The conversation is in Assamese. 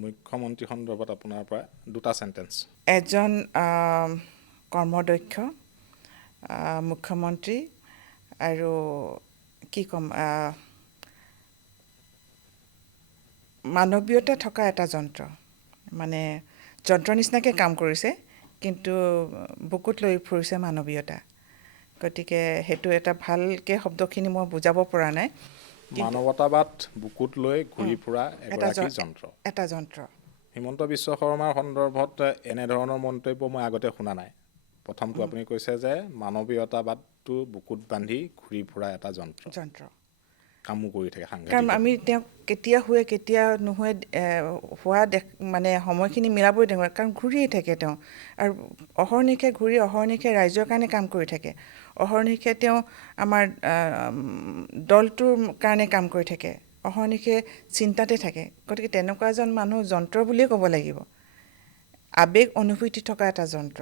মুখ্যমন্ত্ৰী সন্দৰ্ভত আপোনাৰ পৰা দুটা সেন্টেন্স এজন কৰ্মদক্ষ মুখ্যমন্ত্ৰী আৰু কি ক'ম মানৱীয়তা থকা এটা যন্ত্ৰ মানে যন্ত্ৰ নিচিনাকৈ কাম কৰিছে কিন্তু বুকুত লৈ ফুৰিছে মানৱীয়তা গতিকে সেইটো এটা ভালকৈ শব্দখিনি মই বুজাব পৰা নাই মানৱতাবাদ বুকুত লৈ ঘূৰি ফুৰা এগৰাকী যন্ত্ৰ এটা যন্ত্ৰ হিমন্ত বিশ্ব শৰ্মাৰ সন্দৰ্ভত এনেধৰণৰ মন্তব্য মই আগতে শুনা নাই প্ৰথমটো আপুনি কৈছে যে মানৱীয়তাবাদটো বুকুত বান্ধি ঘূৰি ফুৰা এটা যন্ত্ৰ কামো কৰি থাকে কাৰণ সাংঘাতিক আমি তেওঁক কেতিয়া শুৱে কেতিয়া নুশুৱে হোৱা মানে সময়খিনি মিলাবই দেখোঁ কাৰণ ঘূৰিয়ে থাকে তেওঁ আৰু অহৰ্নিশে ঘূৰি অহৰ্নিশে ৰাইজৰ কাৰণে কাম কৰি থাকে অহৰ্নিশে তেওঁ আমাৰ দলটোৰ কাৰণে কাম কৰি থাকে অহৰ্নিশে চিন্তাতে থাকে গতিকে তেনেকুৱা এজন মানুহ যন্ত্ৰ বুলিয়ে ক'ব লাগিব আৱেগ অনুভূতি থকা এটা যন্ত্ৰ